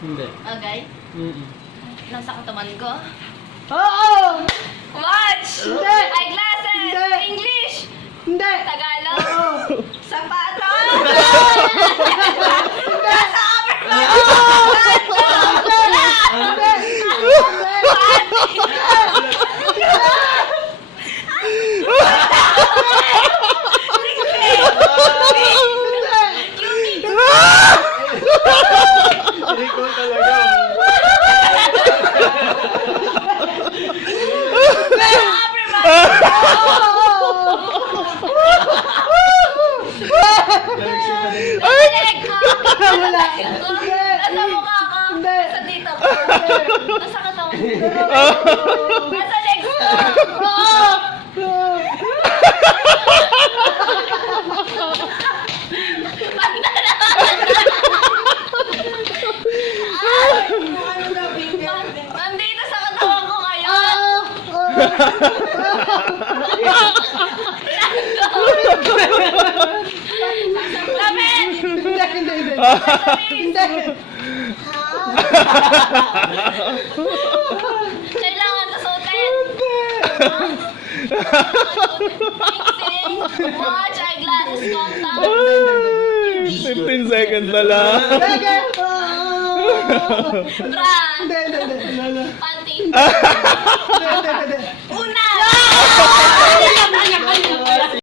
Hindi. Okay? Nasa katawan ko? Oo! Watch! Hindi! Eyeglasses! Hindi! English! Hindi! Tagalog! Oo! Sapatos! Hindi! Nasa upper body! Recall talaga. Wala! Nasa mukha ko! Hindi! Nasa dito ko! Nasa katawan ko! Nasa legs ko! Nandito sa katawan ko ngayon! Lamin! Hindi! Hindi! Hindi! Kailangan susutin! Fixing! Watch, eyeglasses, contact! 15 seconds na lang. Sige! Bra! Hindi! Hindi! Panty! Hindi! Hindi!